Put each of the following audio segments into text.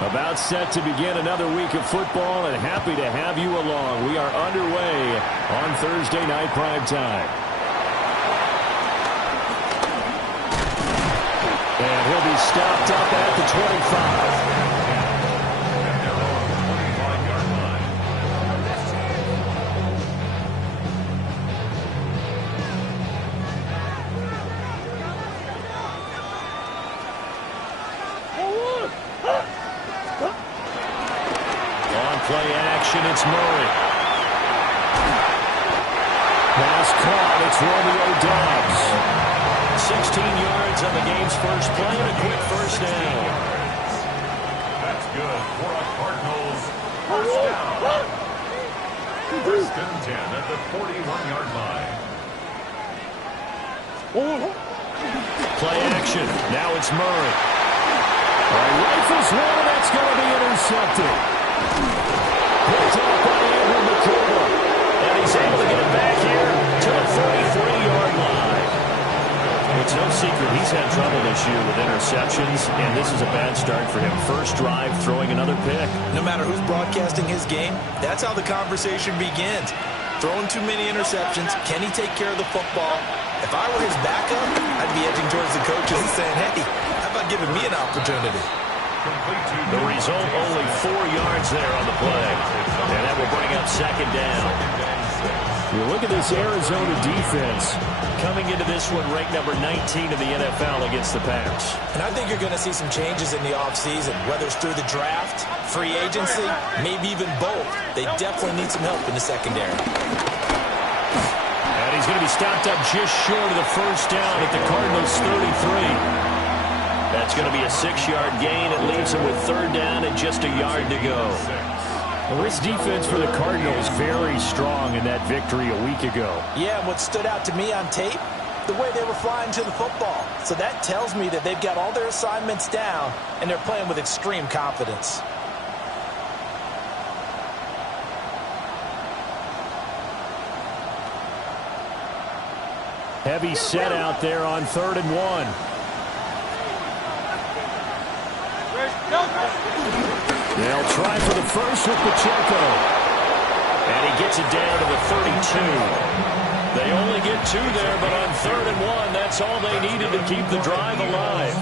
About set to begin another week of football, and happy to have you along. We are underway on Thursday night prime time. And he'll be stopped up at the 25. Play action, it's Murray. Pass caught, it's Romeo Doubs. 16 yards on the game's first play and a quick first down. That's good for a Cardinals first down. First and 10 at the 41-yard line. Play action, now it's Murray. Rifles one, that's going to be intercepted. Picked off by Andrew McCullough. And he's able to get it back here to the 33-yard line. It's no secret he's had trouble this year with interceptions, and this is a bad start for him. First drive, throwing another pick. No matter who's broadcasting his game, that's how the conversation begins. Throwing too many interceptions. Can he take care of the football? If I were his backup, I'd be edging towards the coaches and saying, hey, how about giving me an opportunity? The result, only 4 yards there on the play. And that will bring up second down. You look at this Arizona defense coming into this one ranked number 19 in the NFL against the pass. And I think you're going to see some changes in the offseason, whether it's through the draft, free agency, maybe even both. They definitely need some help in the secondary. And he's going to be stopped up just short of the first down at the Cardinals' 33. That's going to be a 6-yard gain. It leaves him with third down and just a yard to go. Well, this defense for the Cardinals very strong in that victory a week ago. Yeah, and what stood out to me on tape, the way they were flying to the football. So that tells me that they've got all their assignments down, and they're playing with extreme confidence. Heavy set out there on 3rd and 1. They'll try for the first with Pacheco. And he gets it down to the 32. They only get 2 there, but on 3rd and 1, that's all they needed to keep the drive alive.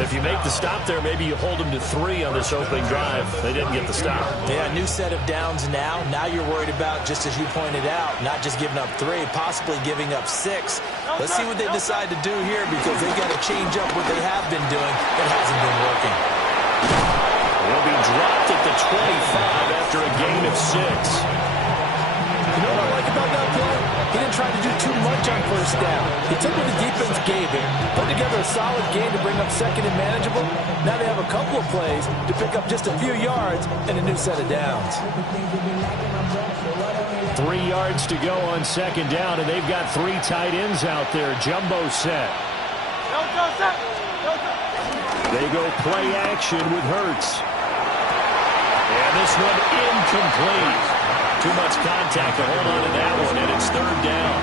If you make the stop there, maybe you hold them to 3 on this opening drive. They didn't get the stop. Yeah, new set of downs now. Now you're worried about, just as you pointed out, not just giving up 3, possibly giving up 6. Let's see what they decide to do here, because they've got to change up what they have been doing. It hasn't been working. He'll be dropped at the 25 after a gain of 6. You know what I like about that play? He didn't try to do too much on first down. He took what the defense gave him, put together a solid game to bring up second and manageable. Now they have a couple of plays to pick up just a few yards and a new set of downs. 3 yards to go on second down, and they've got 3 tight ends out there. Jumbo set. They go play action with Hurts. And this one incomplete. Too much contact to hold on to that one, and it's 3rd down.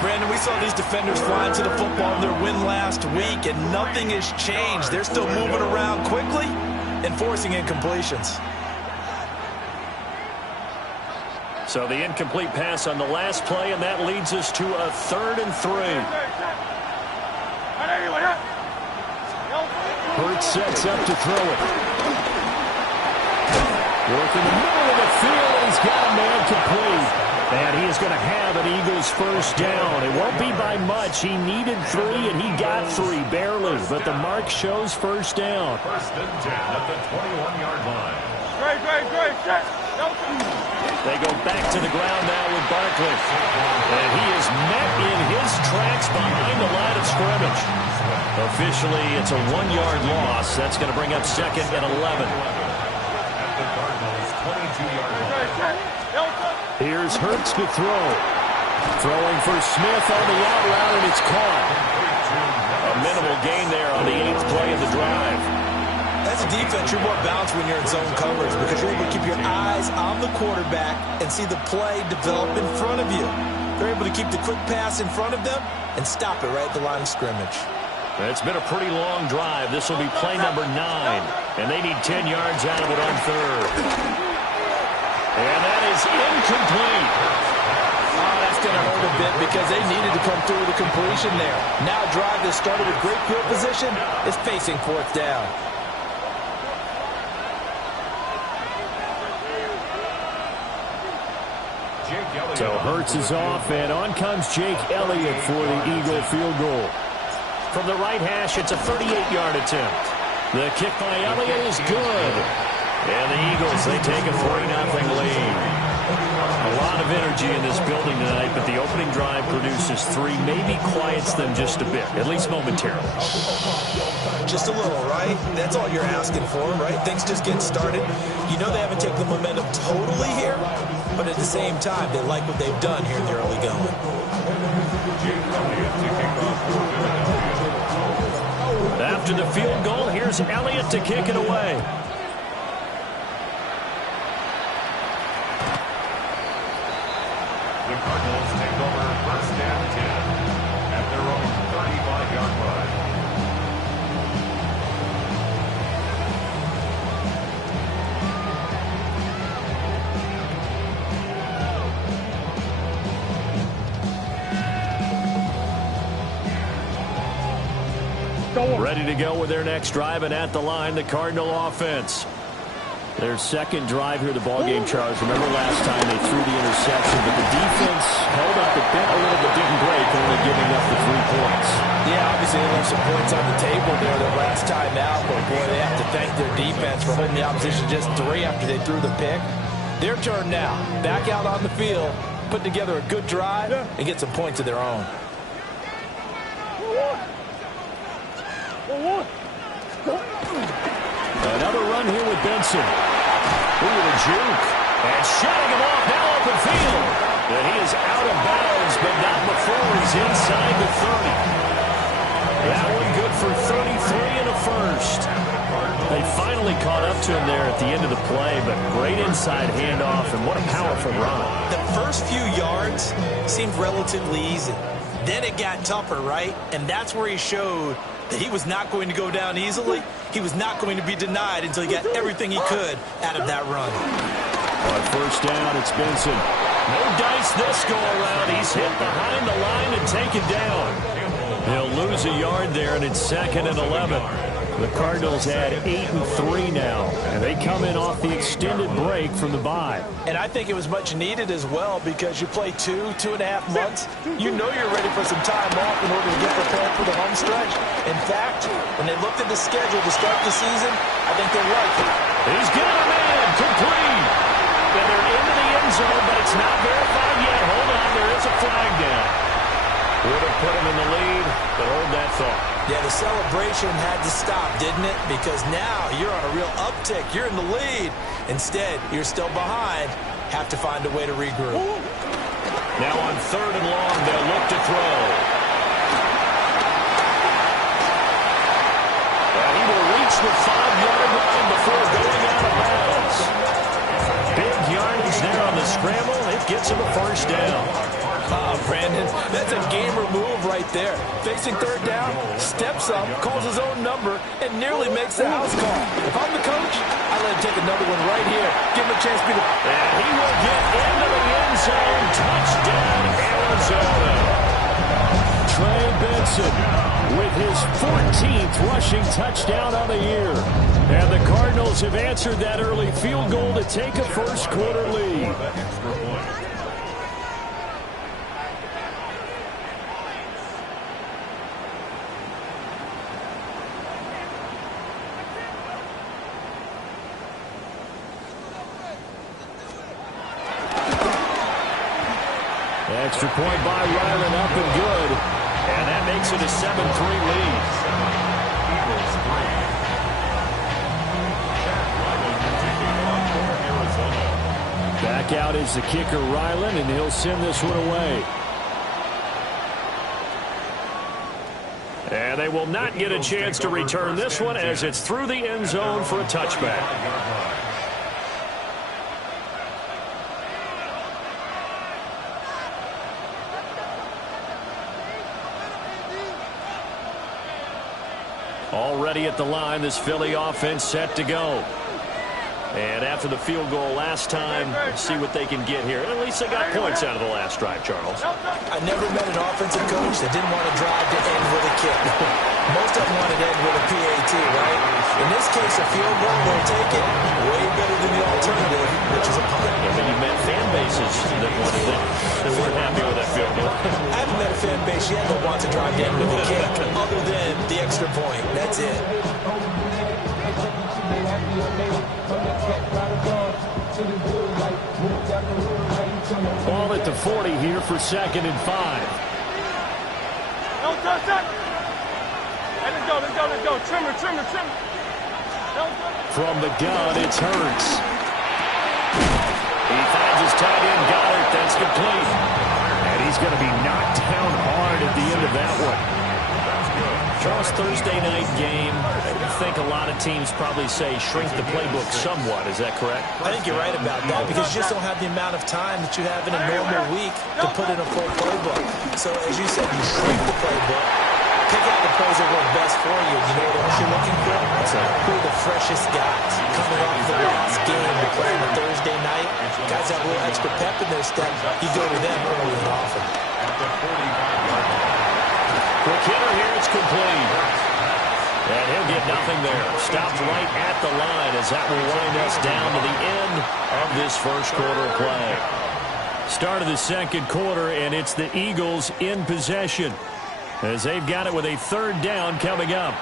Brandon, we saw these defenders flying to the football in their win last week, and nothing has changed. They're still moving around quickly and forcing incompletions. So the incomplete pass on the last play, and that leads us to a 3rd and 3. Hurts sets up to throw it. Working the middle of the field, and he's got a man complete. And he is going to have an Eagles first down. It won't be by much. He needed 3, and he got 3, barely. But the mark shows first down. First and 10 at the 21-yard line. They go back to the ground now with Barkley. And he is met in his tracks behind the line of scrimmage. Officially, it's a 1-yard loss. That's going to bring up second and 11. At the Cardinals' 22-yard line. Here's Hurts to throw. Throwing for Smith on the out route, and it's caught. A minimal gain there on the 8th play of the drive. As a defense, you're more balanced when you're in zone coverage because you're able to keep your eyes on the quarterback and see the play develop in front of you. They're able to keep the quick pass in front of them and stop it right at the line of scrimmage. It's been a pretty long drive. This will be play number 9. And they need 10 yards out of it on third. And that is incomplete. Oh, that's going to hurt a bit because they needed to come through with a completion there. Now a drive that started with great field position is facing 4th down. So Hurts is off, and on comes Jake Elliott for the Eagle field goal. From the right hash, it's a 38-yard attempt. The kick by Elliott is good. And the Eagles, they take a 3-0 lead. A lot of energy in this building tonight, but the opening drive produces 3, maybe quiets them just a bit, at least momentarily. Just a little, right? That's all you're asking for, right? Things just get started. You know they haven't taken the momentum totally here, but at the same time, they like what they've done here in the early going. After the field goal, here's Elliott to kick it away. The Cardinals take over 1st and 10 at their own 35-yard line. Ready to go with their next drive, and at the line, the Cardinal offense. Their second drive here, the ballgame, Charles. Remember last time they threw the interception, but the defense held up a bit, a little bit, didn't break, only giving up the 3 points. Yeah, obviously they left some points on the table there the last time out, but boy, they have to thank their defense for holding the opposition just 3 after they threw the pick. Their turn now. Back out on the field, put together a good drive, and get some points of their own. Another run here with Benson. Ooh, the juke. And shutting him off now open field. And he is out of bounds, but not before he's inside the 30. That one good for 33 and a first. They finally caught up to him there at the end of the play, but great inside handoff, and what a powerful run. The first few yards seemed relatively easy. Then it got tougher, right? And that's where he showed that he was not going to go down easily. He was not going to be denied until he got everything he could out of that run. On 1st down, it's Benson. No dice this go around. He's hit behind the line and taken down. He'll lose a yard there, and it's 2nd and 11. The Cardinals had 8-3 now, and they come in off the extended break from the bye. And I think it was much needed as well because you play 2.5 months. You know you're ready for some time off in order to get prepared for the home stretch. In fact, when they looked at the schedule to start the season, I think they liked it. He's got a man, complete. And they're into the end zone, but it's not verified yet. Hold on, there is a flag down. Would have put him in the lead, but hold that thought. Yeah, the celebration had to stop, didn't it? Because now you're on a real uptick. You're in the lead. Instead, you're still behind. Have to find a way to regroup. Now on 3rd and long, they'll look to throw. And he will reach the 5-yard line before going out of bounds. Big yardage there on the scramble. It gets him a 1st down. Oh, Brandon, that's a gamer move right there. Facing 3rd down, steps up, calls his own number, and nearly makes the house call. If I'm the coach, I let him take another one right here. Give him a chance to be the... And he will get into the end zone. Touchdown, Arizona. Trey Benson with his 14th rushing touchdown on the year. And the Cardinals have answered that early field goal to take a 1st quarter lead. Extra point by Ryland, up and good. And that makes it a 7-3 lead. Back out is the kicker, Ryland, and he'll send this one away. And they will not get a chance to return this one as it's through the end zone for a touchback. Already at the line, this Philly offense set to go. And after the field goal last time, see what they can get here. At least they got points out of the last drive, Charles. I never met an offensive coach that didn't want to drive to end with a kick. Most of them want to end with a PAT, right? In this case, a field goal, they'll take it. Way better than the alternative, which is a punt. I mean, you met fan bases that wanted that weren't happy with that field goal. I haven't met a fan base yet that wants to drive to end with a kick, other than the extra point. That's it. Ball at the 40 here for 2nd and 5. Don't touch that. Hey, let's go. Trimmer. From the gun, it's Hurts. He finds his tight end, Goddard. That's complete. And he's going to be knocked down hard at the end of that one. Charles, Thursday night game. I think a lot of teams probably say shrink the playbook somewhat. Is that correct? I think you're right about that because you just don't have the amount of time that you have in a normal week to put in a full playbook. So, as you said, you shrink the playbook, pick out the plays that work best for you. You know what else you're looking for? Who are the freshest guys coming off the last game to play on a Thursday night? Guys have a little extra pep in their step. You go to them early and often. Quick hitter here, it's complete. And he'll get nothing there. Stopped right at the line as that will wind us down to the end of this first quarter play. Start of the second quarter, and it's the Eagles in possession as they've got it with a 3rd down coming up.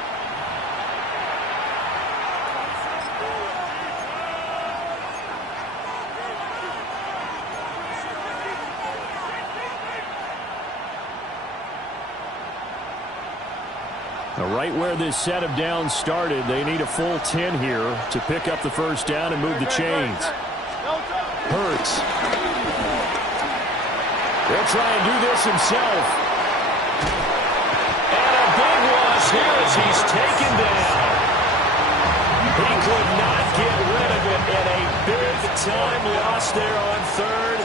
Right where this set of downs started, they need a full 10 here to pick up the 1st down and move the chains. Hurts. He'll try and do this himself. And a big loss here as he's taken down. He could not get rid of it, and a big-time loss there on 3rd.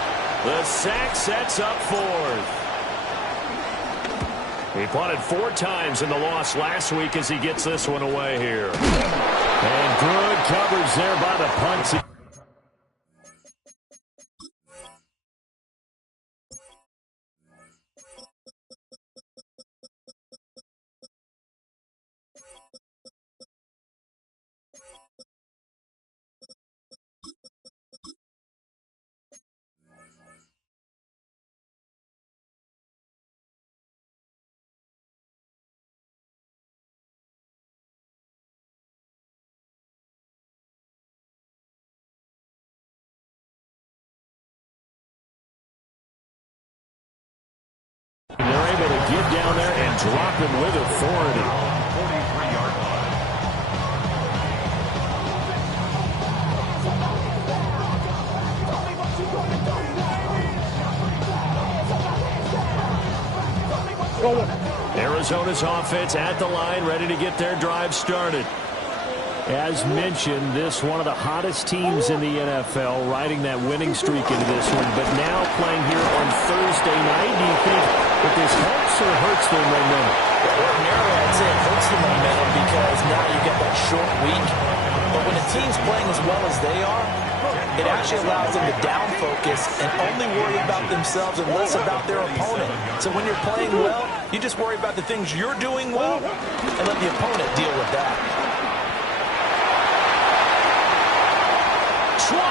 The sack sets up 4th. He punted 4 times in the loss last week as he gets this one away here. And good coverage there by the punt. They're able to get down there and drop him with authority. 43-yard line. Arizona's offense at the line, ready to get their drive started. As mentioned, this one of the hottest teams in the NFL, riding that winning streak into this one, but now playing here on Thursday night. Do you think that this helps or hurts their momentum? Ordinarily, I'd say it hurts the momentum because now you get that short week. But when a team's playing as well as they are, it actually allows them to down focus and only worry about themselves and less about their opponent. So when you're playing well, you just worry about the things you're doing well and let the opponent deal with that. 20, 5,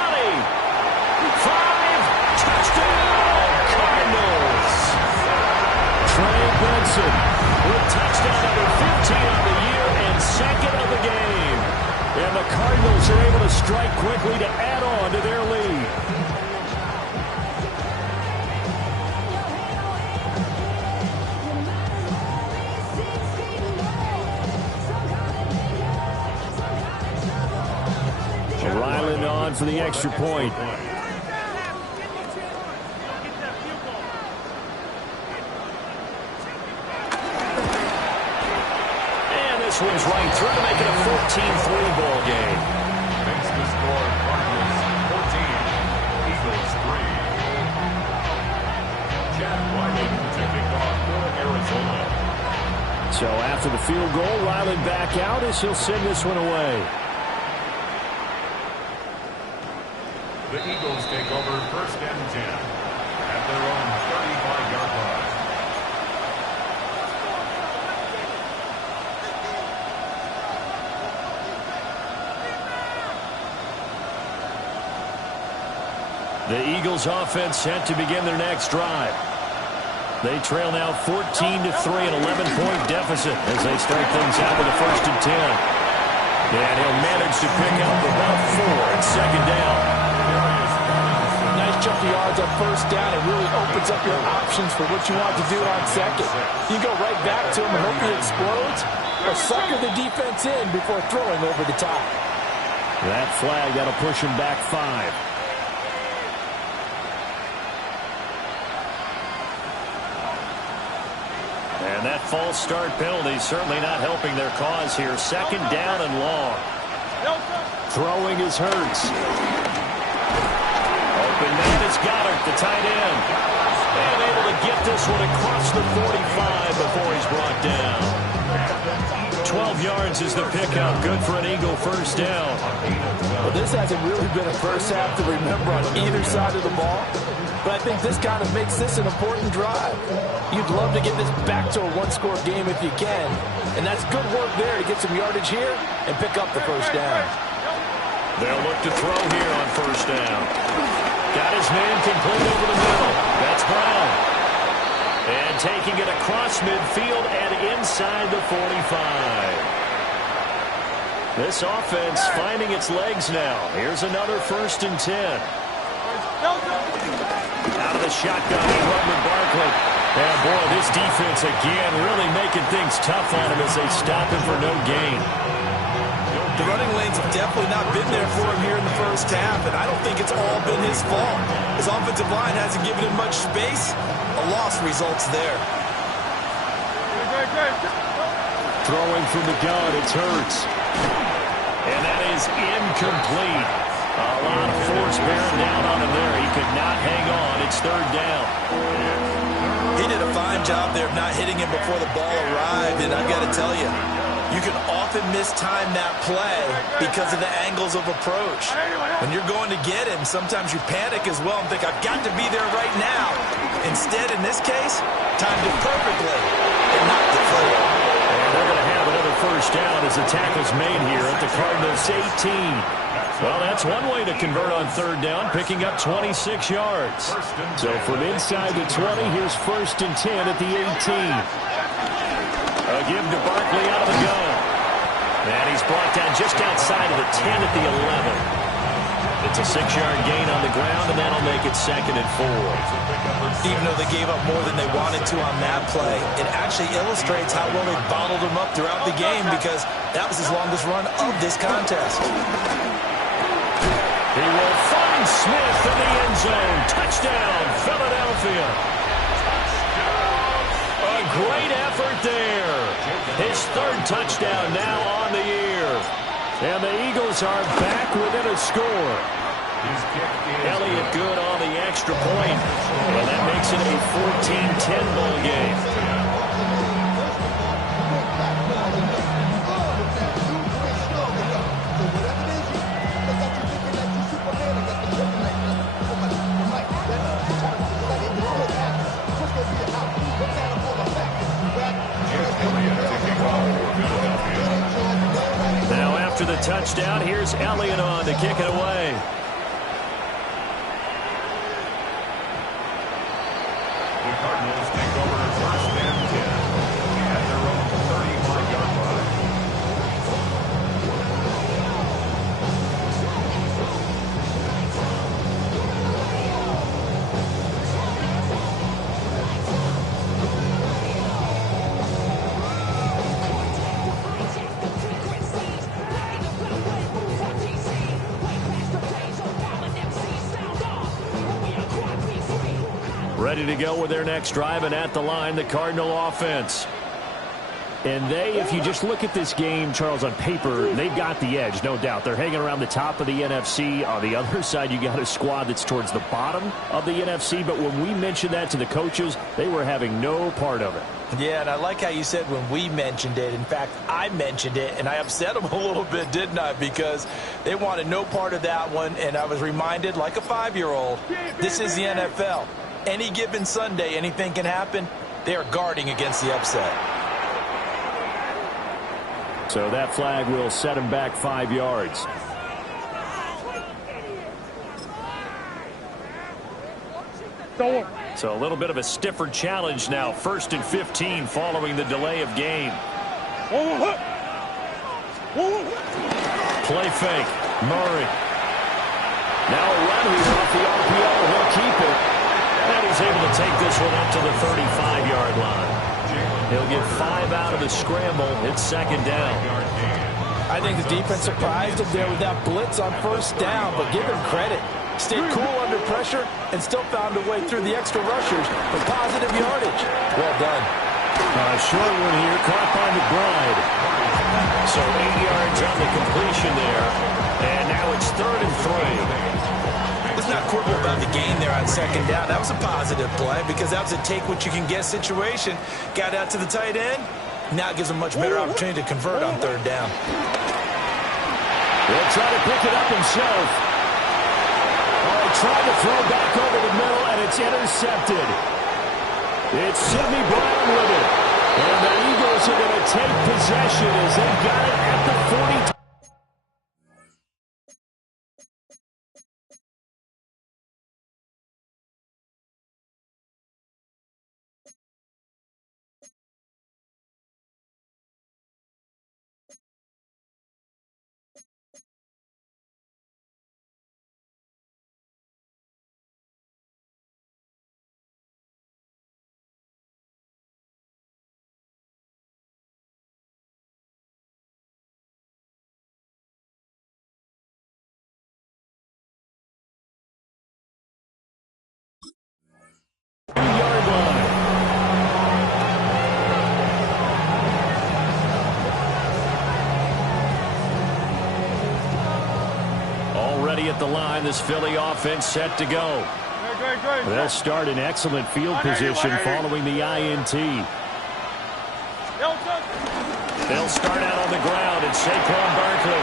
touchdown, Cardinals. Trey Benson with touchdown number 15 on the year and 2nd of the game. And the Cardinals are able to strike quickly to add on to their lead. Ryland on for the extra point. And this one's right through to make it a 14-3 ball game. Makes the score Cardinals 14, Eagles 3. Chad Ryland to kick off for Arizona. So after for the field goal. Ryland back out as he'll send this one away. The Eagles take over 1st and 10 at their own 35-yard line. The Eagles offense set to begin their next drive. They trail now 14-3, an 11-point deficit as they start things out with a 1st and 10. And he'll manage to pick up about 4 at 2nd down. Nice chunk of yards on 1st down. It really opens up your options for what you want to do on 2nd. You go right back to him and hope he explodes, or sucker the defense in before throwing over the top. That flag, that'll push him back 5. And that false start penalty certainly not helping their cause here. 2nd down and long. Throwing is Hurts. Open man is Goddard, the tight end. And able to get this one across the 45 before he's brought down. 12 yards is the pickup. Good for an Eagle 1st down. Well, this hasn't really been a first half to remember on either side of the ball. But I think this kind of makes this an important drive. You'd love to get this back to a one-score game if you can. And that's good work there to get some yardage here and pick up the 1st down. They'll look to throw here on 1st down. Got his man complete over the middle. That's Brown. And taking it across midfield and inside the 45. This offense finding its legs now. Here's another 1st and 10. Out of the shotgun, Rutland Barkley. And boy, this defense again really making things tough on him as they stop him for no gain. The running lanes have definitely not been there for him here in the 1st half, and I don't think it's all been his fault. His offensive line hasn't given him much space. A loss results there. Throwing from the gun, it's Hurts. And that is incomplete. A lot of force bearing down on him there. He could not hang on. It's 3rd down. He did a fine job there of not hitting him before the ball arrived, and I've got to tell you, you can often mistime that play because of the angles of approach. When you're going to get him, sometimes you panic as well and think, I've got to be there right now. Instead, in this case, timed it perfectly and knocked it free. And they're going to have another 1st down as the tackle's made here at the Cardinals' 18. Well, that's one way to convert on 3rd down, picking up 26 yards. So from inside the 20, here's 1st and 10 at the 18. A give to Barkley out of the gun. And he's brought down just outside of the 10 at the 11. It's a 6-yard gain on the ground, and that'll make it 2nd and 4. Even though they gave up more than they wanted to on that play, it actually illustrates how well they bottled him up throughout the game because that was his longest run of this contest. He will find Smith in the end zone. Touchdown, Philadelphia. A great effort there. His 3rd touchdown now on the year. And the Eagles are back within a score. Elliott good on the extra point. And that makes it a 14-10 ball game. Now after the touchdown, here's Elliott on to kick it away. The Cardinals take over 1st and 10 at their own 35-yard line. Ready to go with their next drive, and at the line, the Cardinal offense. And they, if you just look at this game, Charles, on paper, they've got the edge, no doubt. They're hanging around the top of the NFC. On the other side, you got a squad that's towards the bottom of the NFC. But when we mentioned that to the coaches, they were having no part of it. Yeah, and I like how you said when we mentioned it. In fact, I mentioned it, and I upset them a little bit, didn't I? Because they wanted no part of that one, and I was reminded, like a 5-year-old, this is the NFL. Any given Sunday, anything can happen. They are guarding against the upset. So that flag will set him back 5 yards. So a little bit of a stiffer challenge now. 1st and 15 following the delay of game. Play fake. Murray. Now a run here off the RPO. He'll keep it. And he's able to take this one up to the 35-yard line. He'll get 5 out of the scramble. It's 2nd down. I think the defense surprised him there with that blitz on 1st down, but give him credit. Stayed cool under pressure and still found a way through the extra rushers for positive yardage. Well done. Short one here, caught by McBride. So 8 yards on the completion there. And now it's 3rd and 3. Let's not quibble about the gain there on 2nd down. That was a positive play because that was a take-what-you-can-get situation. Got out to the tight end. Now it gives them a much better opportunity to convert on 3rd down. He'll try to pick it up himself. Trying to throw back over the middle, and it's intercepted. It's Sidney Brown with it. And the Eagles are going to take possession as they've got it at the 40. Already at the line, this Philly offense set to go. They'll start in excellent field position following the INT. They'll start out on the ground at Saquon Barkley.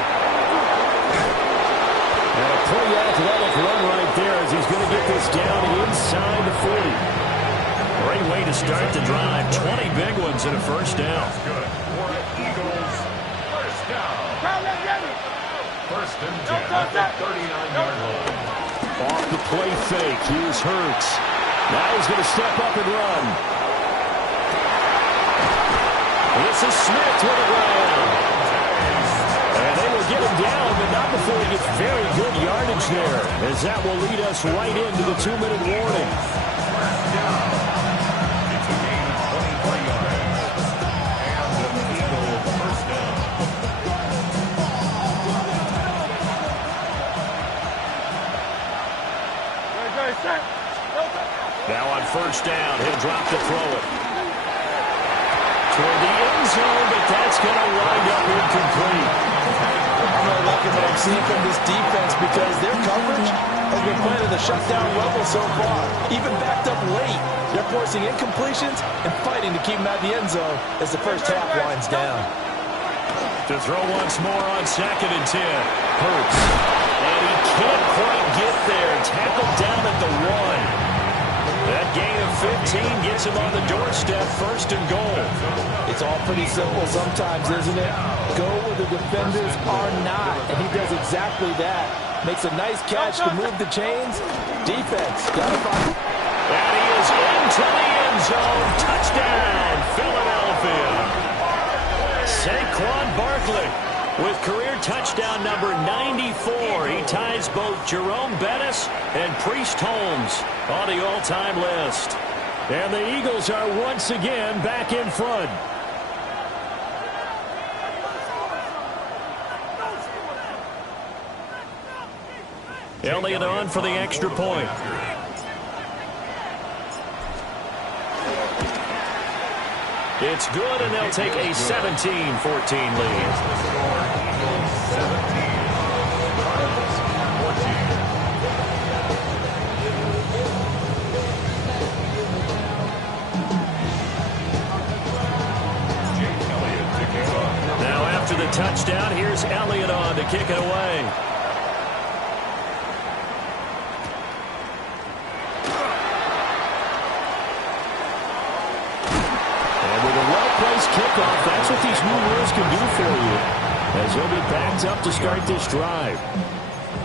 And a pretty athletic run right there as he's going to get this down inside the 40. Great way to start the drive. 20 big ones and a 1st down. Good for the Eagles. 1st down. 1st and 10 at the 39-yard line. Off the play fake. Here's Hurts. Now he's going to step up and run. This is Smith with a round. And they will get him down, but not before he gets very good yardage there, as that will lead us right into the 2-minute warning. It's a gain of 23 yards. And the Eagles 1st down. Now on 1st down, he'll drop to throw it. Toward the end zone, but that's going to wind up incomplete. I'm really liking what I'm seeing from this defense because their coverage has been playing at the shutdown level so far. Even backed up late, they're forcing incompletions and fighting to keep them at the end zone as the 1st half winds down. To throw once more on 2nd and 10. Hurts. And he can't quite get there. Tackled down at the 1. That gain of 15 gets him on the doorstep, 1st and goal. It's all pretty simple sometimes, isn't it? Go where the defenders are not, and he does exactly that. Makes a nice catch to move the chains. Defense, gotta find. And he is into the end zone. Touchdown, Philadelphia. Saquon Barkley with career touchdown number 94. He ties both Jerome Bettis and Priest Holmes on the all-time list. And the Eagles are once again back in front. Elliott on for the extra point. It's good, and they'll take a 17-14 lead. kick it away. And with a well-placed kickoff, that's what these new rules can do for you, as he'll be backed up to start this drive.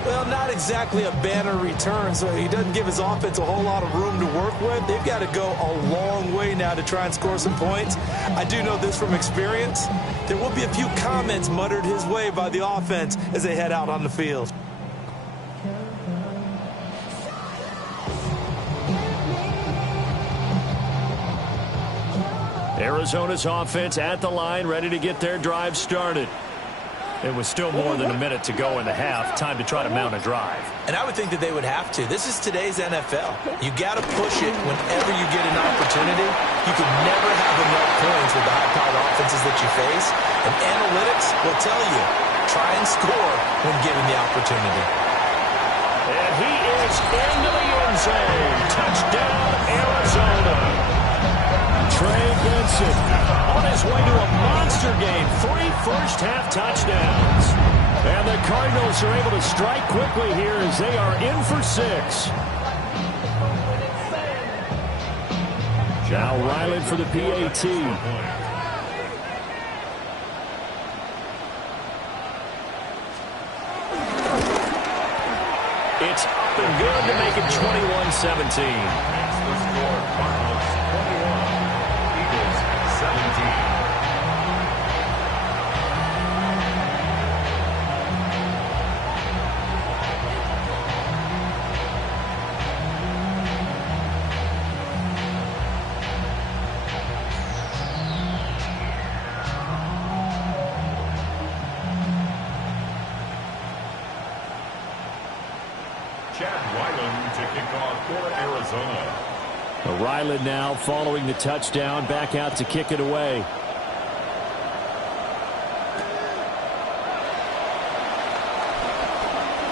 Well, not exactly a banner return, so he doesn't give his offense a whole lot of room to work with. They've got to go a long way now to try and score some points. I do know this from experience. There will be a few comments muttered his way by the offense as they head out on the field. Arizona's offense at the line, ready to get their drive started. It was still more than a minute to go in the half. Time to try to mount a drive. And I would think that they would have to. This is today's NFL. You got to push it whenever you get an opportunity. You can never have enough points with the high-powered offenses that you face. And analytics will tell you, try and score when given the opportunity. And he is into the end zone. Touchdown, Arizona. Trey Benson on his way to a monster game. 3 first-half touchdowns. And the Cardinals are able to strike quickly here as they are in for 6. Now Ryland for the PAT. It's up and good to make it 21-17. That's the score. Cardinals 21, Eagles 17. Ryland now following the touchdown, back out to kick it away.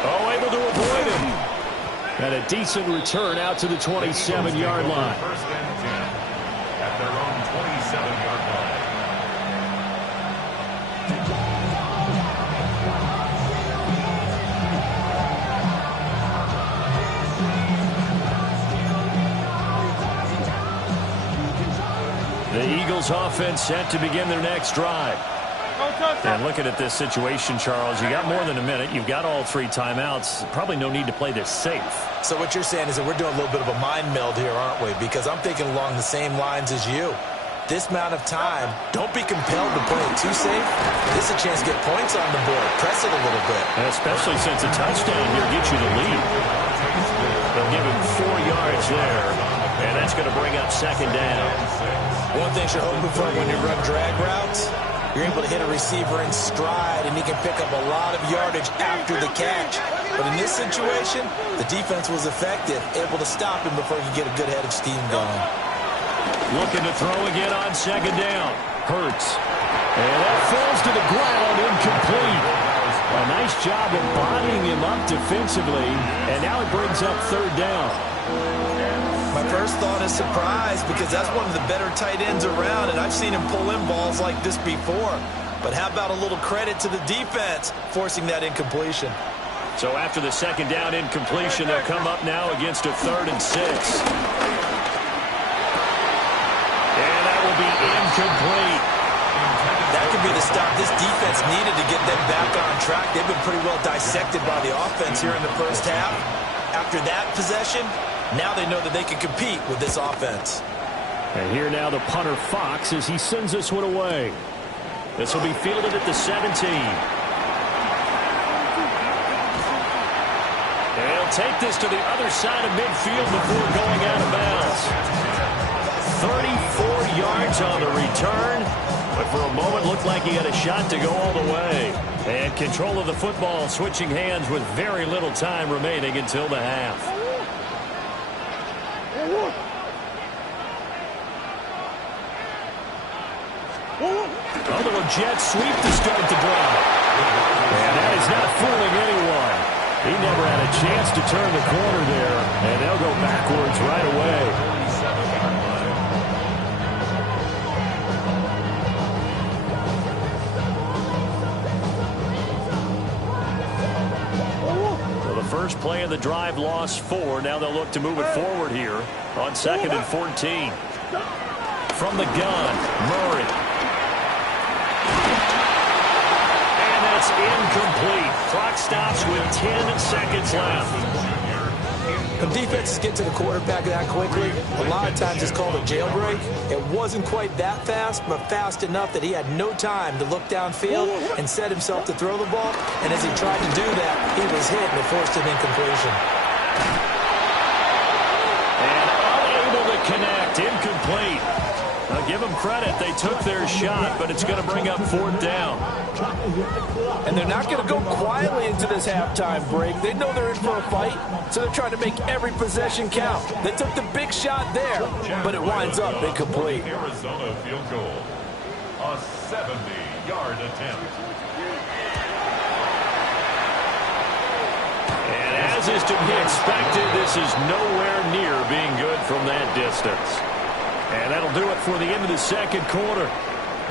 Oh, able to avoid him. And a decent return out to the 27-yard line. First and 10 at their own 27-yard line. The Eagles offense set to begin their next drive. And looking at this situation, Charles, you got more than a minute. You've got all 3 timeouts. Probably no need to play this safe. So what you're saying is that we're doing a little bit of a mind meld here, aren't we? Because I'm thinking along the same lines as you. This amount of time, don't be compelled to play it too safe. This is a chance to get points on the board. Press it a little bit. And especially since a touchdown here gets you the lead. They'll give him 4 yards there. And that's going to bring up second down. One thing you're hoping for when you run drag routes, you're able to hit a receiver in stride, and he can pick up a lot of yardage after the catch. But in this situation, the defense was effective, able to stop him before he could get a good head of steam going. Looking to throw again on second down. Hurts. And that falls to the ground, incomplete. A nice job of bodying him up defensively, and now it brings up third down. My first thought is surprise, because that's one of the better tight ends around, and I've seen him pull in balls like this before. But how about a little credit to the defense forcing that incompletion? So after the second down incompletion, they'll come up now against a 3rd and 6. And that will be incomplete. That could be the stop this defense needed to get them back on track. They've been pretty well dissected by the offense here in the first half. After that possession, now they know that they can compete with this offense. And here now the punter Fox as he sends this one away. This will be fielded at the 17. And he'll take this to the other side of midfield before going out of bounds. 34 yards on the return, but for a moment looked like he had a shot to go all the way. And control of the football switching hands with very little time remaining until the half. A little jet sweep to start the drive. And that is not fooling anyone. He never had a chance to turn the corner there, and they'll go backwards right away. first play of the drive lost 4. Now they'll look to move it forward here on 2nd and 14. From the gun, Murray. And that's incomplete. Clock stops with 10 seconds left. When defenses get to the quarterback that quickly, a lot of times it's called a jailbreak. It wasn't quite that fast, but fast enough that he had no time to look downfield and set himself to throw the ball. And as he tried to do that, he was hit and it forced an incompletion. And unable to connect. Incomplete. Now give them credit. They took their shot, but it's going to bring up 4th down. And they're not going to go quietly into this halftime break. They know they're in for a fight, so they're trying to make every possession count. They took the big shot there, but it winds up incomplete. Arizona field goal. A 70-yard attempt. And as is to be expected, this is nowhere near being good from that distance. And that'll do it for the end of the second quarter.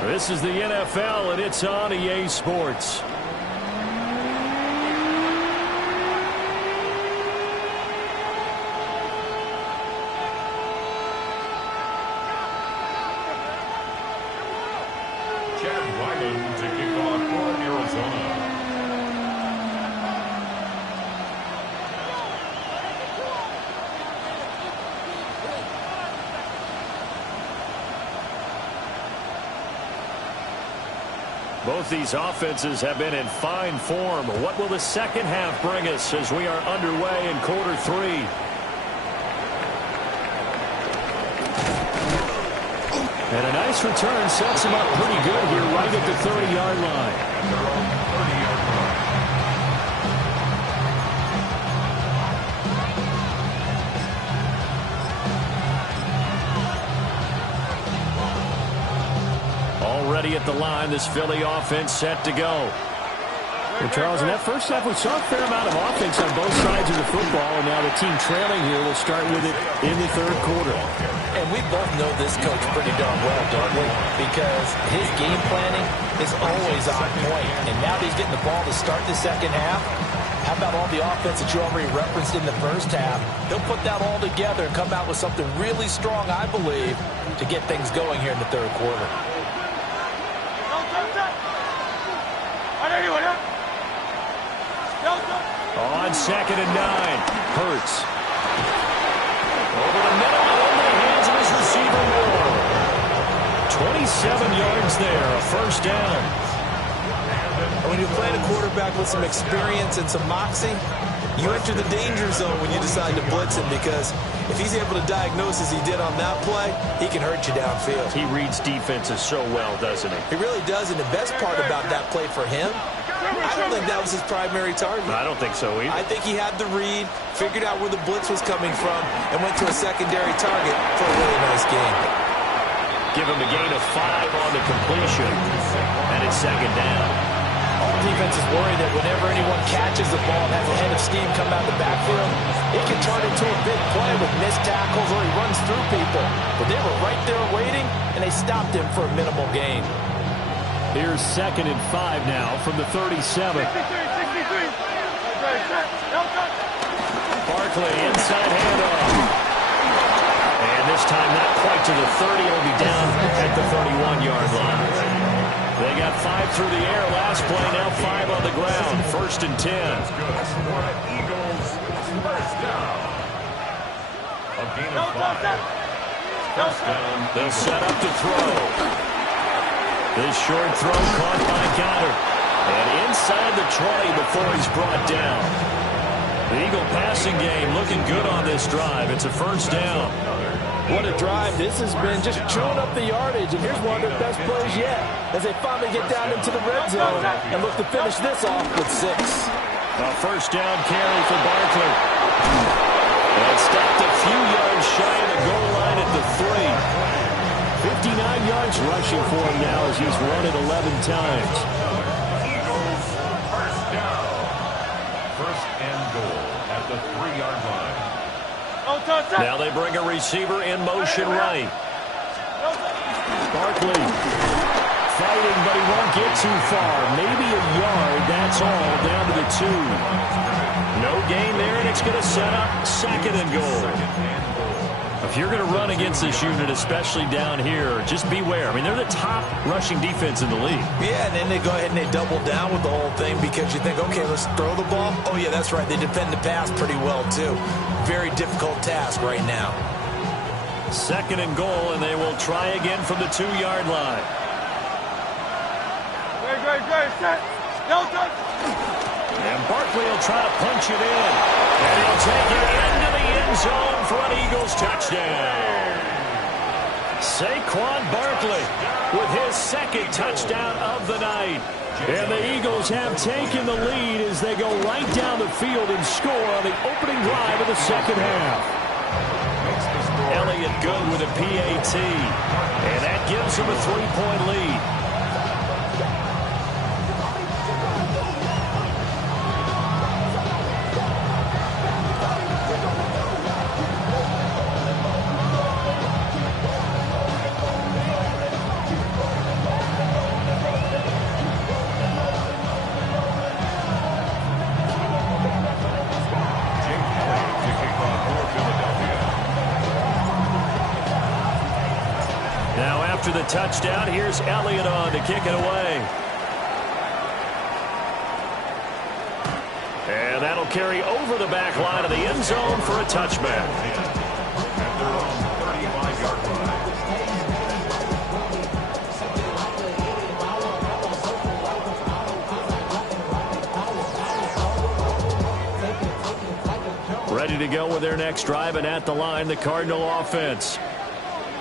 This is the NFL, and it's on EA Sports. Chad Ryland to kick off for Arizona. Both these offenses have been in fine form. What will the second half bring us as we are underway in quarter 3? And a nice return sets him up pretty good here right at the 30-yard line. They're on the 30-yard line. Already at the line, this Philly offense set to go. Well, Charles, in that first half, we saw a fair amount of offense on both sides of the football, and now the team trailing here will start with it in the third quarter. And we both know this coach pretty darn well, don't we? Because his game planning is always on point. And now that he's getting the ball to start the second half, how about all the offense that you already referenced in the first half? He'll put that all together and come out with something really strong, I believe, to get things going here in the third quarter. On 2nd and 9, Hurts. Over the middle and into the hands of his receiver, Moore. 27 yards there, a first down. When you're playing a quarterback with some experience and some moxie, you enter the danger zone when you decide to blitz him, because if he's able to diagnose as he did on that play, he can hurt you downfield. He reads defenses so well, doesn't he? He really does, and the best part about that play for him, I don't think that was his primary target. I don't think so either. I think he had the read, figured out where the blitz was coming from, and went to a secondary target for a really nice game. Give him a gain of 5 on the completion, and it's 2nd down. All defenses worry that whenever anyone catches the ball and has a head of steam come out of the backfield, it can turn into a big play with missed tackles or he runs through people. But they were right there waiting, and they stopped him for a minimal gain. Here's 2nd and 5 now from the 37. 63. Barkley, inside handoff. And this time not quite to the 30. It'll be down at the 31-yard line. They got 5 through the air last play, now 5 on the ground. 1st and 10. Eagles, first down. A gain of 5. First down. They'll set up to throw. This short throw caught by Goddard. And inside the 20 before he's brought down. The Eagle passing game looking good on this drive. It's a first down. What a drive this has been, just chewing up the yardage. And here's one of their best plays yet as they finally get down into the red zone and look to finish this off with 6. A first down carry for Barkley. And stopped a few yards shy of the goal line at the 3. 59 yards rushing for him now as he's run it 11 times. Eagles, first down. First and goal at the 3-yard line. Now they bring a receiver in motion right. Barkley fighting, but he won't get too far. Maybe a yard, that's all, down to the 2. No gain there, and it's going to set up second and goal. If you're going to run against this unit, especially down here, just beware. I mean, they're the top rushing defense in the league. Yeah, and then they go ahead and they double down with the whole thing because you think, okay, let's throw the ball. Oh, yeah, that's right. They defend the pass pretty well, too. Very difficult task right now. Second and goal, and they will try again from the 2-yard line. Great, set. Delta. And Barkley will try to punch it in. And he'll take it into the end zone for an Eagles touchdown. Saquon Barkley with his second touchdown of the night. And the Eagles have taken the lead as they go right down the field and score on the opening drive of the second half. Elliott good with a PAT. And that gives him a 3-point lead. After the touchdown, here's Elliott on to kick it away. And that'll carry over the back line of the end zone for a touchback. At their own 35-yard line. Ready to go with their next drive, and at the line, the Cardinal offense.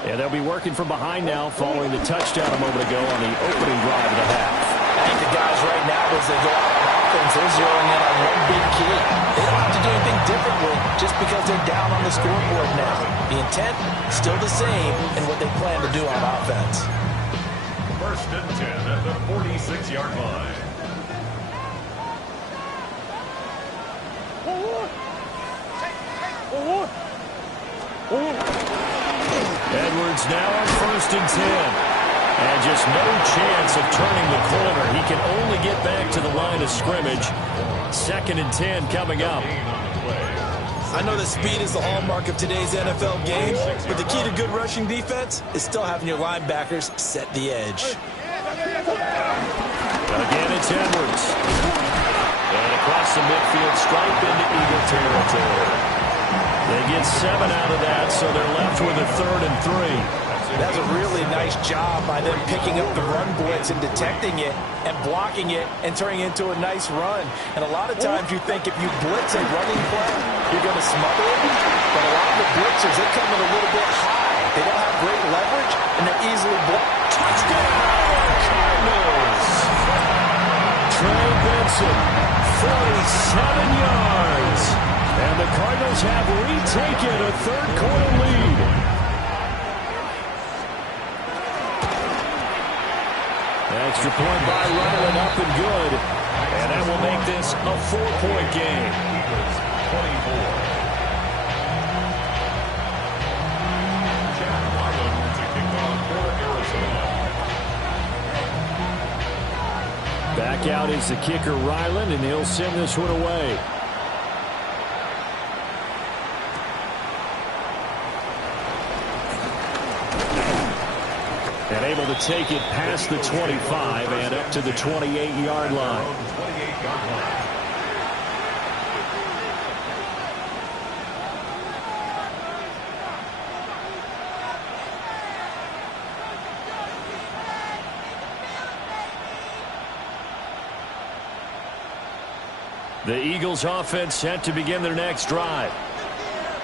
And they'll be working from behind now following the touchdown a moment ago on the opening drive of the half. I think the guys right now, as they go out on offense, they're zeroing in on one big key. They don't have to do anything differently just because they're down on the scoreboard now. The intent, still the same in what they plan to do on offense. 1st and 10 at the 46-yard line. Edwards now on 1st and 10. And just no chance of turning the corner. He can only get back to the line of scrimmage. 2nd and 10 coming up. I know that speed is the hallmark of today's NFL game, but the key to good rushing defense is still having your linebackers set the edge. Again, it's Edwards. And across the midfield stripe into Eagle territory. They get 7 out of that, so they're left with a 3rd and 3. That's a really nice job by them picking up the run blitz and detecting it and blocking it and turning it into a nice run. And a lot of times you think if you blitz a running play, you're going to smother it. But a lot of the blitzers, they come in a little bit high. They don't have great leverage, and they're easily blocked. Touchdown, Cardinals! Trey Benson, 47 yards. And the Cardinals have retaken a third-quarter lead. Extra point by Ryland, up and good. And that will make this a 4-point game. Eagles 24. Jack Ryland to kick off for Arizona. Back out is the kicker, Ryland, and he'll send this one away. And able to take it past the 25 and up to the 28-yard line. The Eagles offense set to begin their next drive.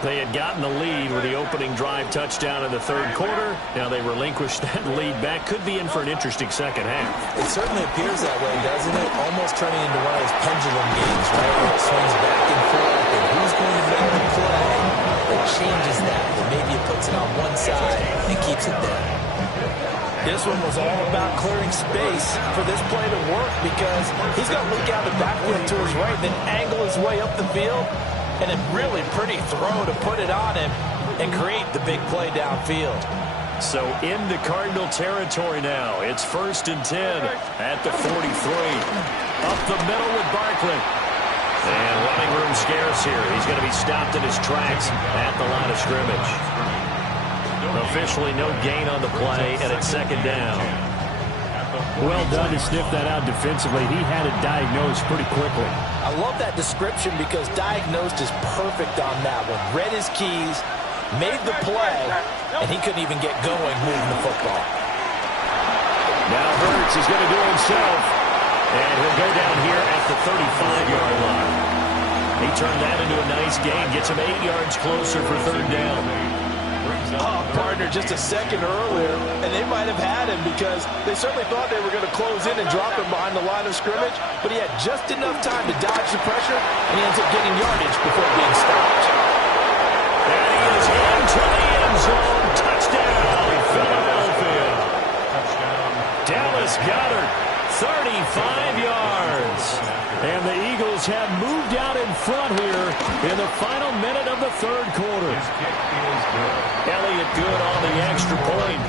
They had gotten the lead with the opening drive touchdown in the third quarter. Now they relinquished that lead back. Could be in for an interesting second half. It certainly appears that way, doesn't it? Almost turning into one of those pendulum games, right? Where it swings back and forth, and who's going to make the play that changes that? Or maybe it puts it on one side and keeps it there. This one was all about clearing space for this play to work because he's got to look out the backfield to his right, then angle his way up the field. And a really pretty throw to put it on him and create the big play downfield. So into Cardinal territory now. It's 1st and 10 at the 43. Up the middle with Barkley. And running room scarce here. He's going to be stopped in his tracks at the line of scrimmage. Officially no gain on the play, and it's second down. Well done to sniff that out defensively. He had it diagnosed pretty quickly. I love that description because diagnosed is perfect on that one. Read his keys, made the play, and he couldn't even get going moving the football. Now Hurts is going to do it himself, and he'll go down here at the 35-yard line. He turned that into a nice gain, gets him 8 yards closer for third down. Oh, partner, just a second earlier, and they might have had him because they certainly thought they were going to close in and drop him behind the line of scrimmage, but he had just enough time to dodge the pressure, and he ends up getting yardage before being stopped. And he is into the end zone. Touchdown, Philadelphia. Touchdown. Dallas Goedert, 35 yards. And the Eagles have moved out in front here in the final minute of the third quarter. His kick is good. Elliott good on the extra point,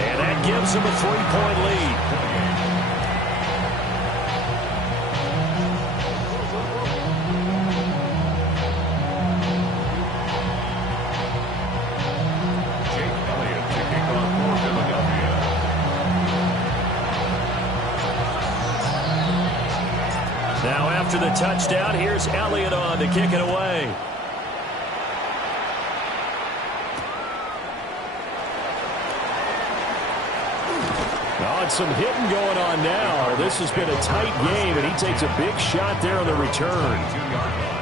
and that gives him a 3-point lead. Jake Elliott to kick off for Philadelphia. Now after the touchdown, here's Elliott on to kick it away. Some hitting going on now. This has been a tight game, and he takes a big shot there on the return. 2-yard line.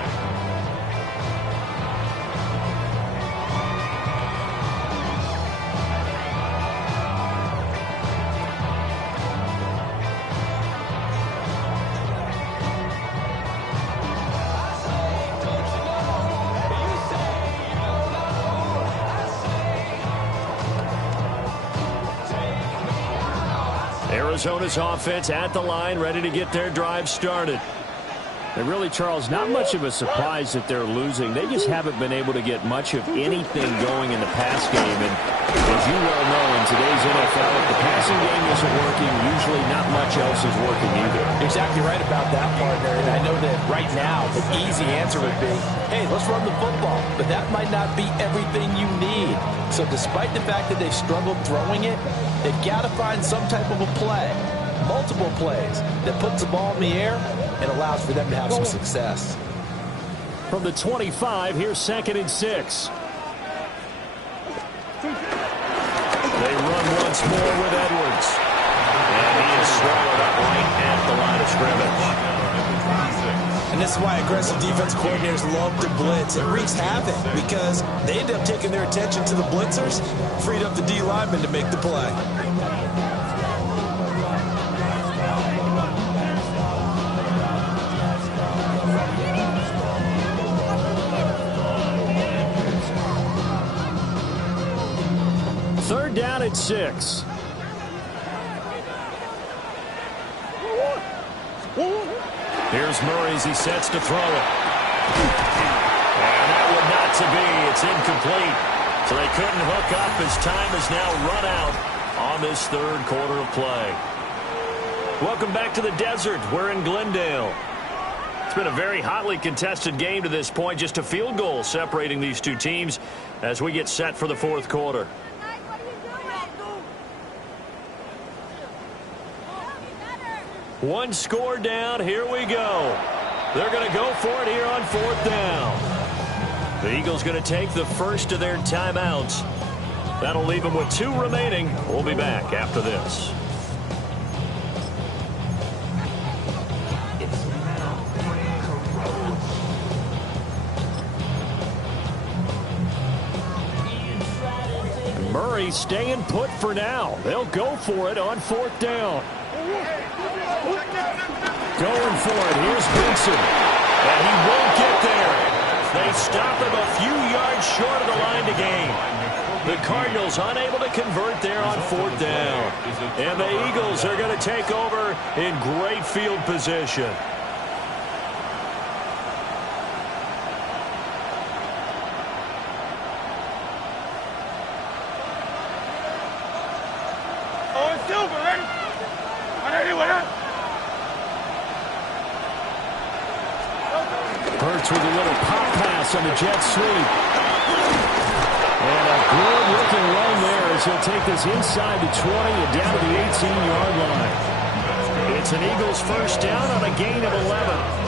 Arizona's offense at the line, ready to get their drive started. And really, Charles, not much of a surprise that they're losing. They just haven't been able to get much of anything going in the pass game. And as you well know, in today's NFL, if the passing game isn't working, usually not much else is working either. Exactly right about that, partner. And I know that right now the easy answer would be, hey, let's run the football. But that might not be everything you need. So despite the fact that they've struggled throwing it, they've got to find some type of a play, multiple plays, that puts the ball in the air and allows for them to have some success. From the 25, here's 2nd and 6. They run once more with Edwards. And he is swallowed up right at the line of scrimmage. And this is why aggressive defense coordinators love to blitz. It wreaks havoc because they end up taking their attention to the blitzers, freed up the D lineman to make the play. Third down at 6. Here's Murray as he sets to throw it. And that would not to be. It's incomplete. So they couldn't hook up as time has now run out on this third quarter of play. Welcome back to the desert. We're in Glendale. It's been a very hotly contested game to this point. Just a field goal separating these two teams as we get set for the fourth quarter. One score down. Here we go. They're going to go for it here on fourth down. The Eagles going to take the first of their timeouts. That'll leave them with 2 remaining. We'll be back after this. Murray staying put for now. They'll go for it on fourth down. Going for it. Here's Benson. And he won't get there. They stop him a few yards short of the line to gain. The Cardinals unable to convert there on fourth down. And the Eagles are going to take over in great field position. splits with a little pop pass on the jet sweep. And a good-looking run there as he'll take this inside the 20 and down to the 18-yard line. It's an Eagles first down on a gain of 11.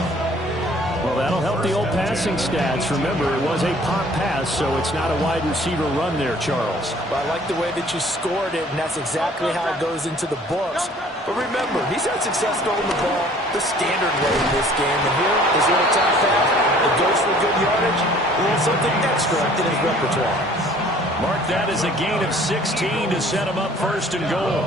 Well, that'll help the old passing stats. Remember, it was a pop pass, so it's not a wide receiver run there, Charles. Well, I like the way that you scored it, and that's exactly how it goes into the books. But remember, he's had success throwing the ball the standard way in this game. And here, this little top pass, it goes for good yardage, a little something extra in his repertoire. Mark that as a gain of 16 to set him up first and goal.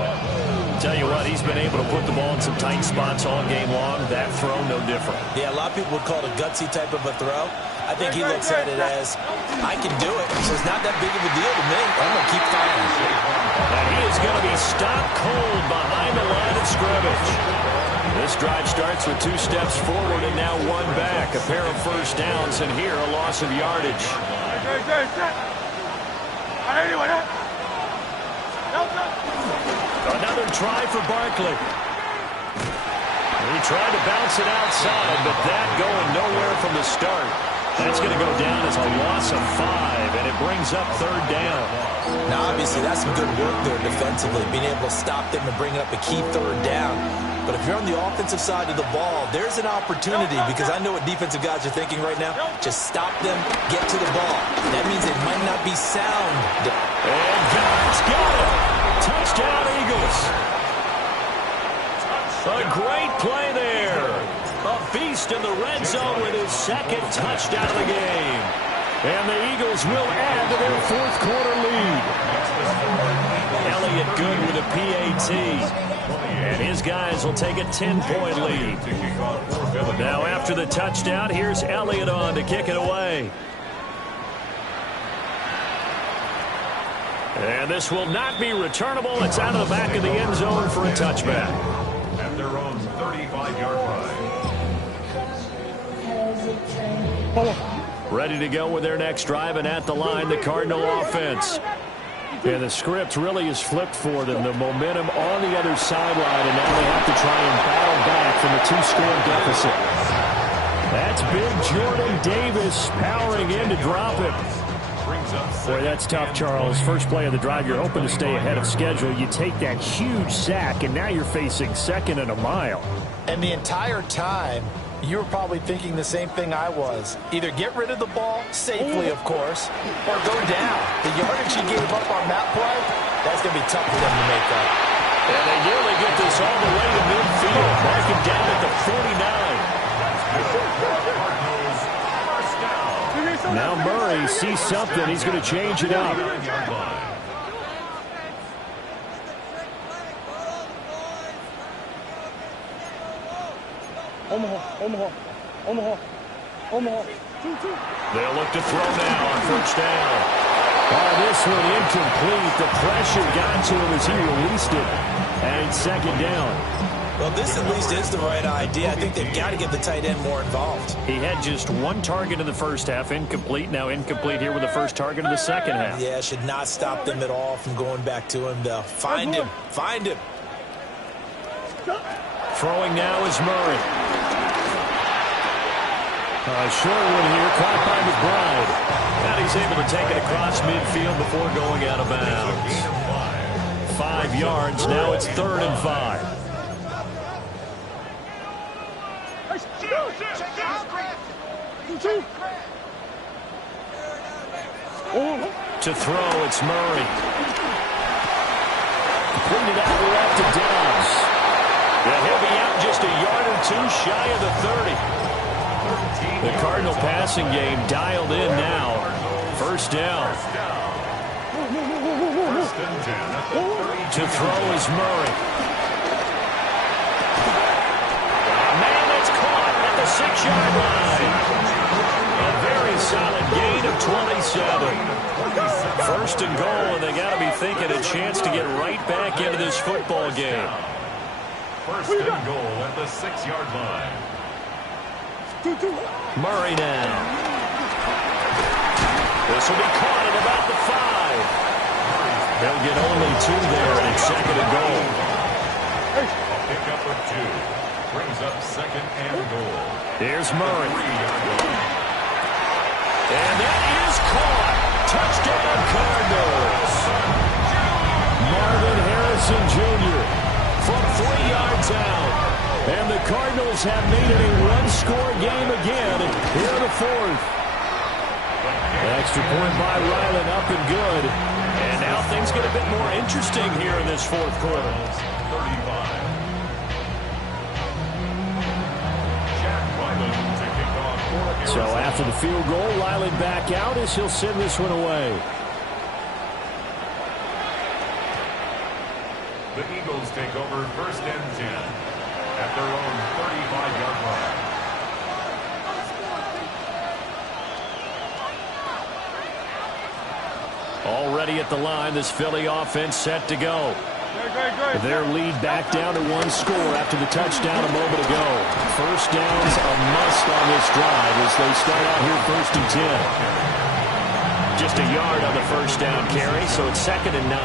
Tell you what, he's been able to put the ball in some tight spots all game long. That throw, no different. Yeah, a lot of people would call it a gutsy type of a throw. I think he looks at it as, I can do it, so it's not that big of a deal to me. I'm going to keep firing. And he is going to be stopped cold behind the line of scrimmage. This drive starts with 2 steps forward and now 1 back. A pair of first downs, and here a loss of yardage. Another try for Barkley. He tried to bounce it outside, but that going nowhere from the start. That's going to go down as a loss of 5, and it brings up 3rd down. Now, obviously, that's some good work there defensively, being able to stop them and bring up a key 3rd down. But if you're on the offensive side of the ball, there's an opportunity, because I know what defensive guys are thinking right now. Just stop them, get to the ball. That means it might not be sound. And God's got it. Touchdown, Eagles. A great play there. A beast in the red zone with his 2nd touchdown of the game. And the Eagles will add to their 4th quarter lead. Elliott good with a PAT. And his guys will take a 10-point lead. Now after the touchdown, here's Elliott on to kick it away. And this will not be returnable. It's out of the back of the end zone for a touchback. At their own 35-yard line. Ready to go with their next drive, and at the line, the Cardinal offense. And the script really is flipped for them. The momentum on the other sideline, and now they have to try and battle back from a 2-score deficit. That's big Jordan Davis powering in to drop it. Boy, that's tough, Charles. First play of the drive, you're hoping to stay ahead of schedule. You take that huge sack, and now you're facing 2nd and a mile. And the entire time, you were probably thinking the same thing I was. Either get rid of the ball, safely, of course, or go down. The yardage he gave up on that play, that's going to be tough for them to make up. And they nearly get this all the way to midfield. Mark him down at the 49. Now Murray sees something. He's going to change it up. They'll look to throw now on first down. Oh, this one incomplete. The pressure got to him as he released it. And 2nd down. Well, this at least is the right idea. I think they've got to get the tight end more involved. He had just 1 target in the first half, incomplete. Now incomplete here with the first target in the second half. Yeah, should not stop them at all from going back to him, though. Find him. Find him. Throwing now is Murray. Short one here, caught by McBride. And he's able to take it across midfield before going out of bounds. 5 yards, now it's 3rd and 5. To throw, it's Murray. Completed out left to Dobbs. Yeah, he'll be out just a yard or 2 shy of the 30. The Cardinal passing game dialed in now. First down. To throw is Murray. Man, that's caught at the 6-yard line. A very solid gain of 27. First and goal, and they got to be thinking a chance to get right back into this football game. First and goal at the 6-yard line. Murray now. This will be caught at about the 5. They'll get only 2 there, and it's 2nd and goal. A pickup of 2. brings up 2nd and goal. Here's Murray. And that is caught. Touchdown, Cardinals. Marvin Harrison Jr. from 3 yards out. And the Cardinals have made it a one-score game again here in the 4th. Extra point by Ryland, up and good. And now things get a bit more interesting here in this 4th quarter. 35. So after the field goal, Ryland back out as he'll send this one away. The Eagles take over 1st and 10 at their own 35-yard line. Already at the line, this Philly offense set to go. Their lead back down to 1 score after the touchdown a moment ago. First down's a must on this drive as they start out here 1st and 10. Just a yard on the first down carry, so it's 2nd and 9.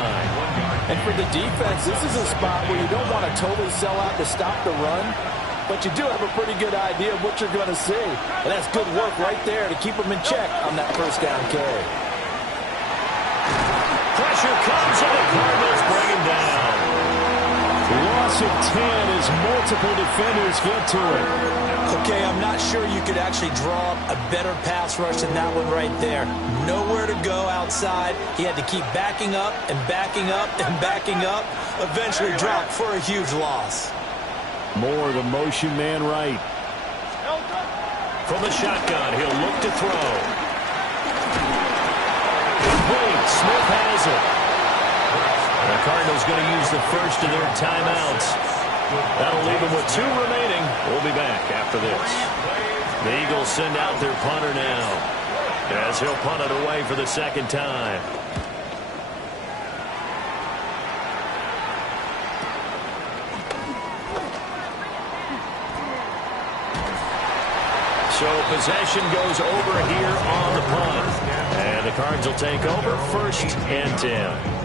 And for the defense, this is a spot where you don't want to totally sell out to stop the run, but you do have a pretty good idea of what you're going to see. And that's good work right there to keep them in check on that first down carry. Pressure comes and the Cardinals bring him down. Loss of 10 as multiple defenders get to it. Okay, I'm not sure you could actually draw up a better pass rush than that one right there. Nowhere to go outside. He had to keep backing up and backing up and backing up. Eventually dropped for a huge loss. Moore, the motion man right. From the shotgun, he'll look to throw. Complete. Smith has it. The Cardinals going to use the first of their timeouts. That'll leave them with 2 remaining. We'll be back after this. The Eagles send out their punter now as he'll punt it away for the 2nd time. So possession goes over here on the punt. And the Cards will take over 1st and 10.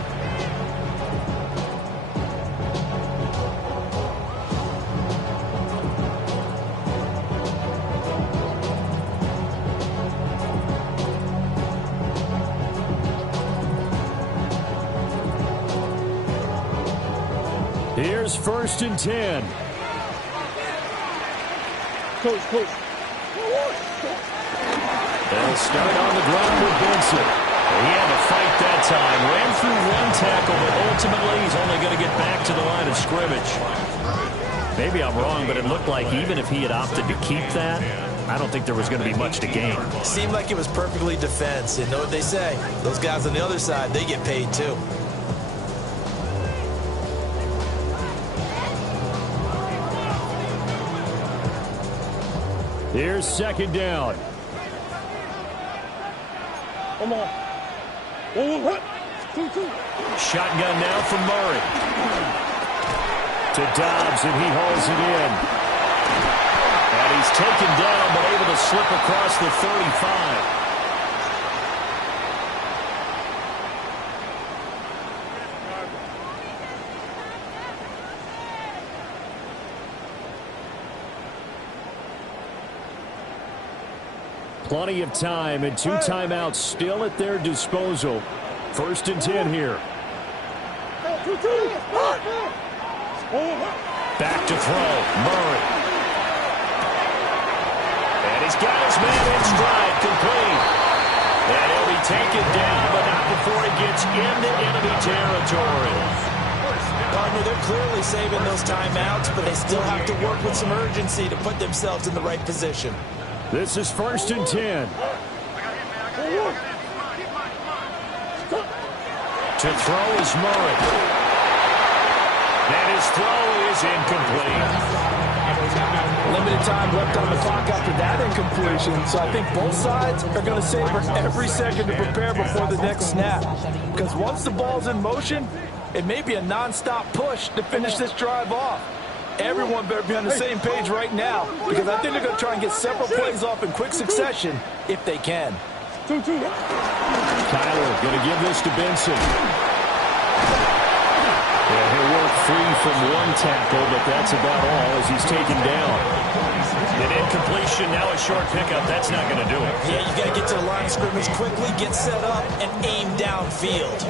Here's 1st and 10. Coach. They'll start on the ground with Benson. He had to fight that time. Ran through 1 tackle, but ultimately he's only going to get back to the line of scrimmage. Maybe I'm wrong, but it looked like even if he had opted to keep that, I don't think there was going to be much to gain. Seemed like it was perfectly defense. And know what they say? Those guys on the other side, they get paid too. Here's 2nd down. Come on. Shotgun now from Murray. To Dobbs, and he hauls it in. And he's taken down, but able to slip across the 35. Plenty of time and 2 timeouts still at their disposal. 1st and 10 here. Back to throw. Murray. And he's got his man in stride, complete. And he'll be taken down, but not before he gets into enemy territory. Gardner, they're clearly saving those timeouts, but they still have to work with some urgency to put themselves in the right position. This is 1st and 10. To throw is Murray. And his throw is incomplete. Limited time left on the clock after that incompletion, so I think both sides are going to savor every second to prepare before the next snap. Because once the ball's in motion, it may be a non-stop push to finish this drive off. Everyone better be on the same page right now, because I think they're going to try and get several plays off in quick succession if they can. Kyler going to give this to Benson. And he'll work free from one tackle, but that's about all as he's taken down. An incompletion, now a short pickup. That's not going to do it. Yeah, you got to get to the line of scrimmage quickly, get set up, and aim downfield.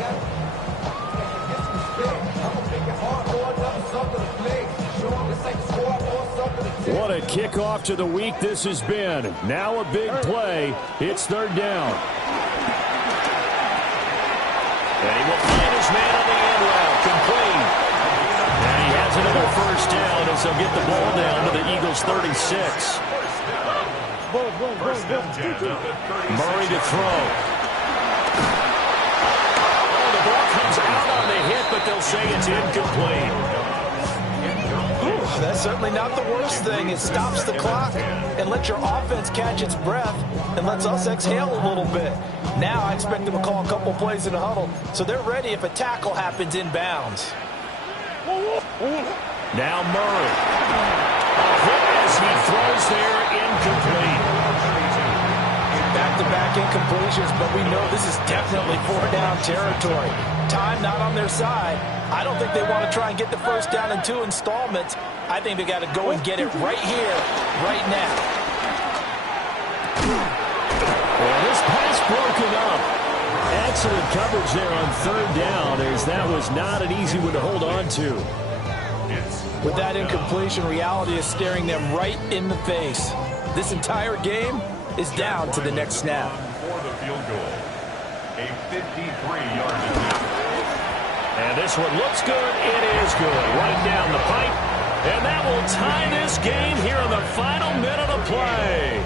What a kickoff to the week this has been. Now a big play. It's third down. And he will find his man on the end route. Complete. And he has another first down as they'll get the ball down to the Eagles' 36. Murray to throw. Oh, the ball comes out on the hit, but they'll say it's incomplete. That's certainly not the worst thing. It stops the clock and lets your offense catch its breath and lets us exhale a little bit. Now I expect them to call a couple plays in the huddle, so they're ready if a tackle happens inbounds. Now Murray. A hit as he throws there, incomplete. Back-to-back incompletions, but we know this is definitely four-down territory. Time not on their side. I don't think they want to try and get the first down in 2 installments. I think they got to go and get it right here, right now. Well, this pass broken up. Excellent coverage there on third down, as that was not an easy one to hold on to. With that incompletion, reality is staring them right in the face. This entire game is down to the next snap. For the field goal, a 53-yard attempt. And this one looks good. It is good. Right down the pipe. And that will tie this game here in the final minute of play.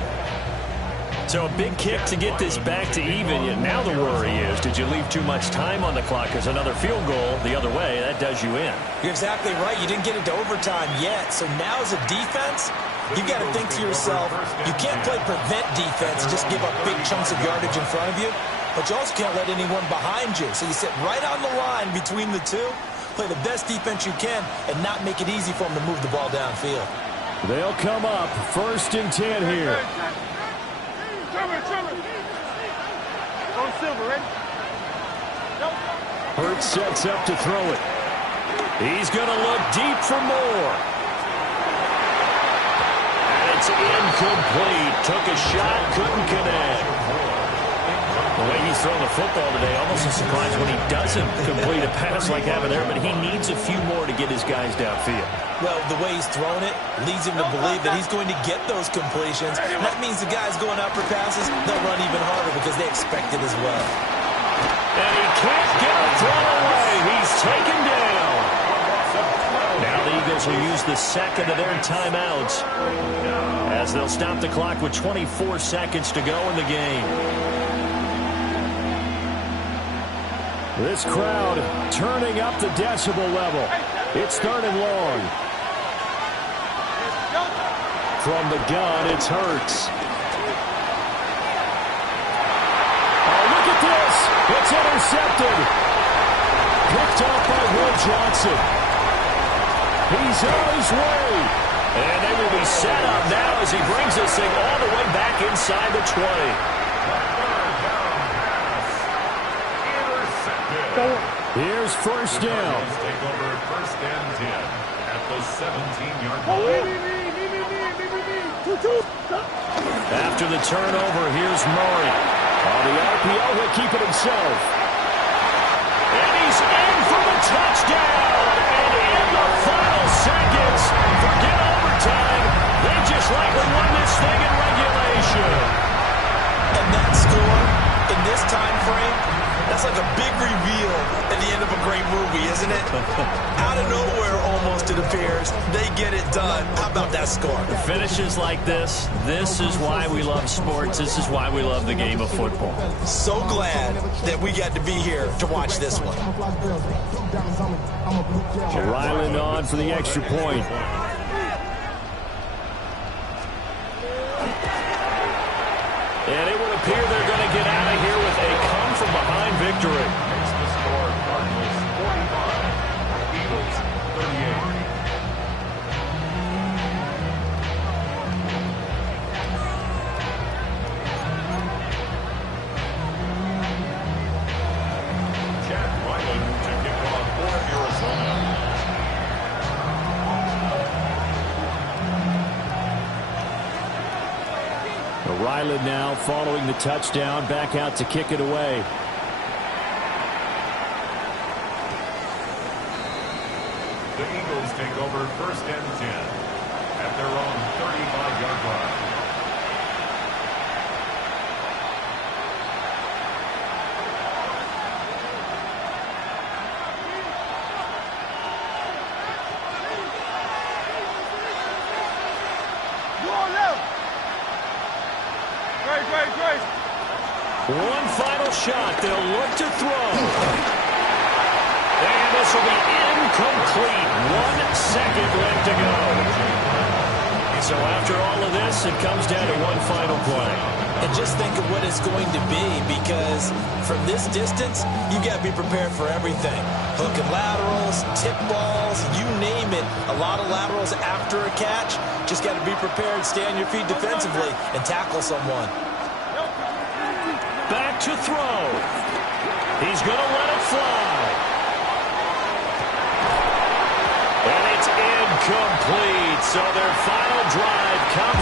So a big kick to get this back to even. Yet now the worry is, did you leave too much time on the clock? Because another field goal the other way, that does you in. You're exactly right. You didn't get into overtime yet. So now as a defense, you've got to think to yourself, you can't play prevent defense, just give up big chunks of yardage in front of you. But you also can't let anyone behind you. So you sit right on the line between the two, play the best defense you can, and not make it easy for them to move the ball downfield. They'll come up 1st and 10 here. Hurts sets up to throw it. He's going to look deep for more. And it's incomplete. Took a shot, couldn't connect. The way he's throwing the football today, almost a surprise when he doesn't complete a pass like that there, but he needs a few more to get his guys downfield. Well, the way he's throwing it leads him to believe that he's going to get those completions. That means the guys going out for passes, they'll run even harder because they expect it as well. And he can't get a throw away. He's taken down. Now the Eagles will use the second of their timeouts as they'll stop the clock with 24 seconds to go in the game. This crowd turning up the decibel level. It's 3rd and long. From the gun, it's Hurts. Oh, look at this. It's intercepted. Picked off by Will Johnson. He's on his way. And they will be set up now as he brings this thing all the way back inside the 20. Here's first down. Take over 1st and 10 at the 17-yard line. After the turnover, here's Murray. On the RPO, he'll keep it himself. And he's in for the touchdown. And in the final seconds, forget overtime. They just likely won this thing in regulation. And that score in this time frame, that's like a big reveal at the end of a great movie, isn't it? Out of nowhere, almost, it appears. They get it done. How about that score? The finishes like this is why we love sports. This is why we love the game of football. So glad that we got to be here to watch this one. Ryland on for the extra point. And it would appear they're going to get out of here with a come-from-behind victory. Makes the score Cardinals 45, Eagles 38. Chad Ryland to kick off for Arizona. Ryland now following the touchdown, back out to kick it away. The Eagles take over 1st and 10 at their own 35-yard line. One final shot. They'll look to throw. And this will be incomplete. 1 second left to go. So after all of this, it comes down to one final play. And just think of what it's going to be, because from this distance, you've got to be prepared for everything. Hook and laterals, tip balls, you name it. A lot of laterals after a catch. Just got to be prepared, stay on your feet defensively, and tackle someone. Back to throw. He's going to let it fly. And it's incomplete. So their final drive comes